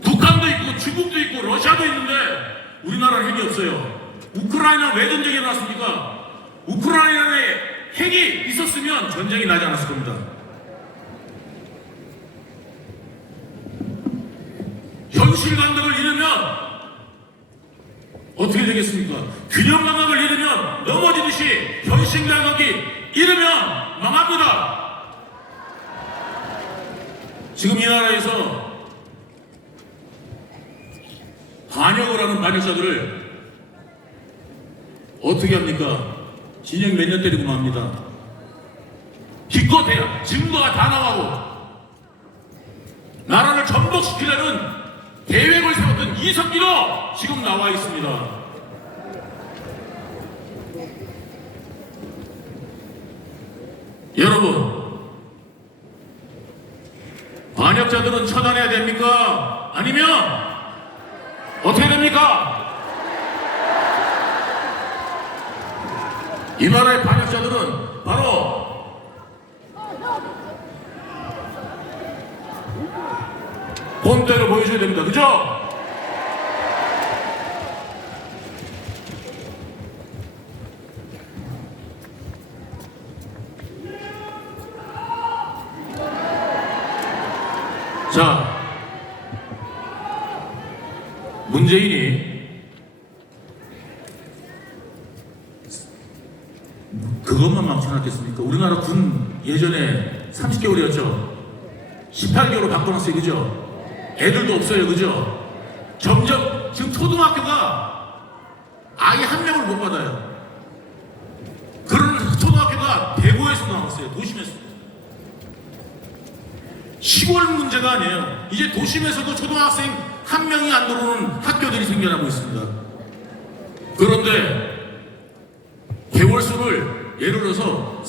북한도 있고 중국도 있고 러시아도 있는데 우리나라는 핵이 없어요. 우크라이나는 왜 전쟁이 일어났습니까? 우크라이나에 핵이 있었으면 전쟁이 나지 않았을 겁니다. 현실 감각을 잃으면 어떻게 되겠습니까? 균형 감각을 잃으면 넘어지듯이 현실 감각이 잃으면 망합니다. 지금 이 나라에서 반역을 하는 반역자들을 어떻게 합니까? 진영 몇 년 때리고 맙니다. 기껏해야 증거가 다 나가고 나라를 전복시키려는 계획을 세웠던 이석기도 지금 나와 있습니다. 여러분, 반역자들은 처단해야 됩니까? 아니면 어떻게 됩니까? 이 나라의 반역자들은 바로 본때를 보여줘야 됩니다. 그죠? 자, 문재인이 그것만 망쳐놨겠습니까? 우리나라 군 예전에 30개월이었죠. 18개월로 바꿔놨어요. 그죠? 애들도 없어요. 그죠? 점점 지금 초등학교가 아예 한 명을 못 받아요. 그런 초등학교가 대구에서 나왔어요. 도심에서. 시골 문제가 아니에요. 이제 도심에서도 초등학생 한 명이 안 들어오는 학교들이 생겨나고 있습니다. 그런데 개월수를 예를 들어서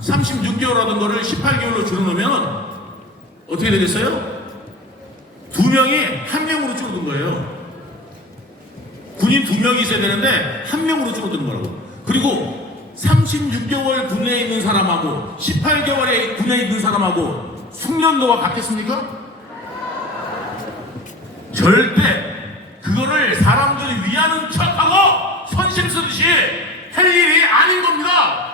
36개월 하던 거를 18개월로 줄여놓으면 어떻게 되겠어요? 2명이 1명으로 줄어든 거예요. 군인 2명이 있어야 되는데 1명으로 줄어든 거라고. 그리고 36개월 군대에 있는 사람하고 18개월에 군대에 있는 사람하고 숙련도가 같겠습니까? 절대 그거를 사람들이 위하는 척하고 선심 쓰듯이 할 일이 아닌 겁니다.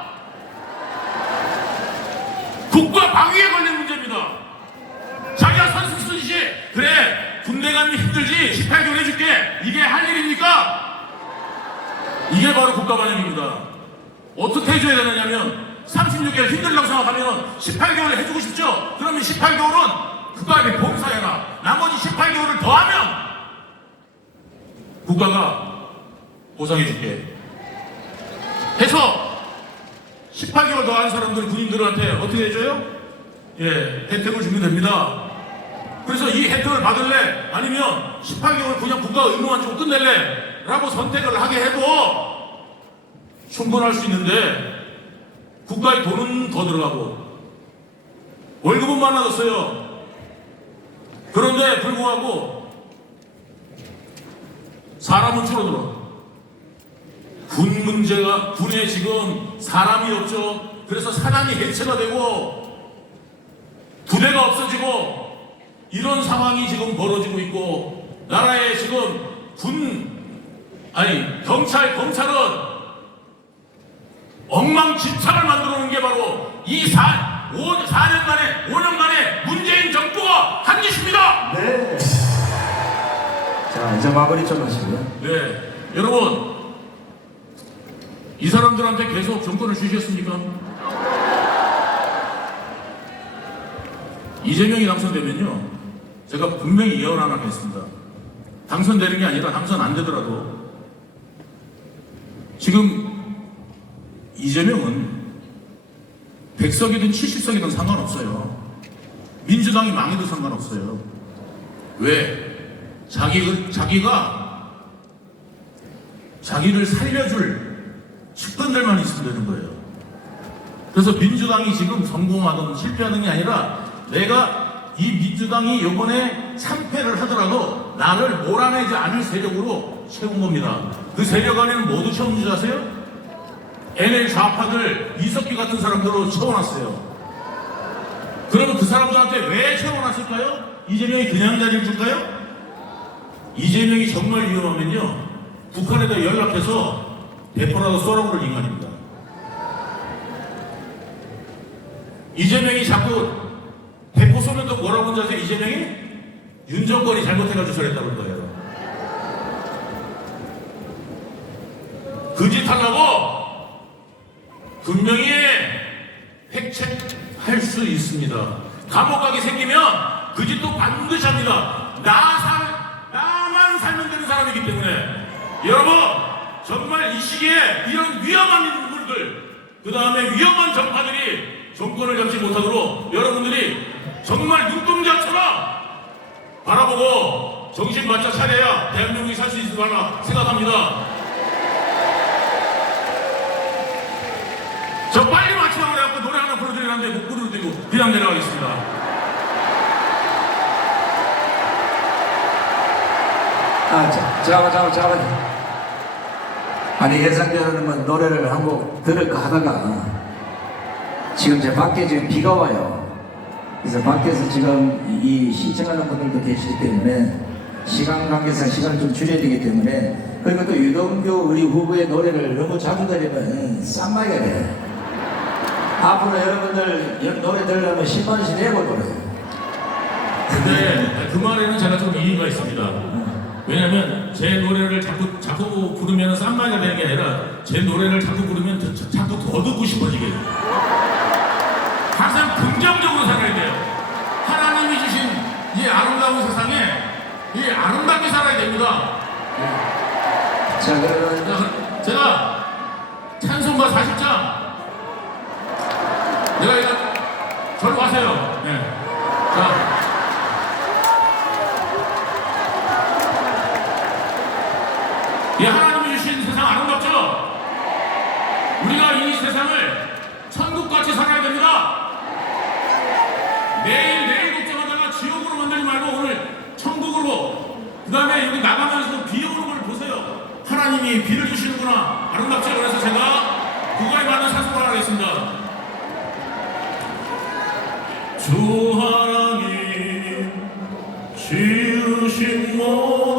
국가 방위에 걸린 문제입니다. 자기가 선심 쓰듯이 그래 군대 가면 힘들지 18개월 해줄게 이게 할 일입니까? 이게 바로 국가 반역입니다. 어떻게 해줘야 되느냐면 36개월 힘들다고 생각하면 18개월을 해주고 싶죠? 그러면 18개월은 국가에게 봉사해라. 나머지 18개월을 더하면 국가가 보상해줄게 해서 18개월 더한 사람들 군인들한테 어떻게 해줘요? 예, 혜택을 주면 됩니다. 그래서 이 혜택을 받을래? 아니면 18개월 그냥 국가 의무만 좀 끝낼래? 라고 선택을 하게 해도 충분할 수 있는데 국가의 돈은 더 들어가고 월급은 많아졌어요. 그런데 불구하고 사람은 줄어들어. 군 문제가, 군에 지금 사람이 없죠. 그래서 사단이 해체가 되고 부대가 없어지고 이런 상황이 지금 벌어지고 있고, 나라에 지금 경찰, 검찰은 엉망진창을 만들어 놓은 게 바로 이 4년 만에, 5년 만에 문재인 정부가 한 짓입니다. 네. 자, 이제 마무리 좀 하시고요. 네, 여러분, 이 사람들한테 계속 정권을 주셨습니까? 이재명이 당선되면요, 제가 분명히 예언 하나 하겠습니다. 당선되는 게 아니라 당선 안 되더라도 지금 이재명은 100석이든 70석이든 상관없어요. 민주당이 망해도 상관없어요. 왜? 자기가 자기를 살려줄 측근들만 있으면 되는 거예요. 그래서 민주당이 지금 성공하든 실패하는 게 아니라, 내가 이 민주당이 이번에 참패를 하더라도 나를 몰아내지 않을 세력으로 세운 겁니다. 그 세력 안에는 모두 채운 줄 아세요? NL 좌파들, 이석기 같은 사람들로 채워놨어요. 그러면 그 사람들한테 왜 채워놨을까요? 이재명이 그냥 자리를 줄까요? 이재명이 정말 위험하면요, 북한에다 연락해서 대포라도 쏘라고 그럴 인간입니다. 이재명이 자꾸 대포 쏘면서 뭐라고 하는지 아세요? 이재명이 윤 정권이 잘못해가지고 저랬다고 할 거예요. 그 짓 하려고 분명히 획책할 수 있습니다. 감옥 가게 생기면 그 짓도 반드시 합니다. 나만 살면 되는 사람이기 때문에, 여러분, 정말 이 시기에 이런 위험한 인물들, 그 다음에 위험한 정파들이 정권을 잡지 못하도록 여러분들이 정말 눈동자처럼 바라보고 정신 바짝 차려야 대한민국이 살 수 있을 거라 생각합니다. 저 빨리 마치라고 그래갖고 노래 하나 불러드리는데 못 부르고 그냥 내려가겠습니다. 잠깐만. 아니, 예상대로는 노래를 한 곡 들을까 하다가 지금 제 밖에 지금 비가 와요. 그래서 밖에서 지금 이 시청하는 분들도 계시기 때문에 시간 관계상 시간을 좀 줄여야 되기 때문에, 그리고 또 유동규 우리 후보의 노래를 너무 자주 들으면 쌈마이가 돼. 앞으로 여러분들 노래 들으려면 10만원씩 내고 노래요. 근데 그 말에는 제가 좀 이유가 있습니다. 왜냐면 제 노래를 자꾸 부르면 쌈마이가 되는 게 아니라, 제 노래를 자꾸 부르면 자꾸 더 듣고 싶어지게 돼요. 항상 긍정적으로 살아야 돼요. 하나님이 주신 이 아름다운 세상에 이 아름답게 살아야 됩니다. 자, 그러면 제가 찬송가 40장, 내가 이거 저로 가세요. 네. 자, 이 하나님이 주신 세상 아름답죠? 우리가 이 세상을 천국같이 살아야 됩니다. 내일 걱정하다가 지옥으로 만들지 말고 오늘 천국으로, 그 다음에 여기 나가면서 비 오는 걸 보세요. 하나님이 비를 주시는구나, 아름답죠? 그래서 제가 그거에 맞는 찬송을 하겠습니다. 주 하나님 지으신 모든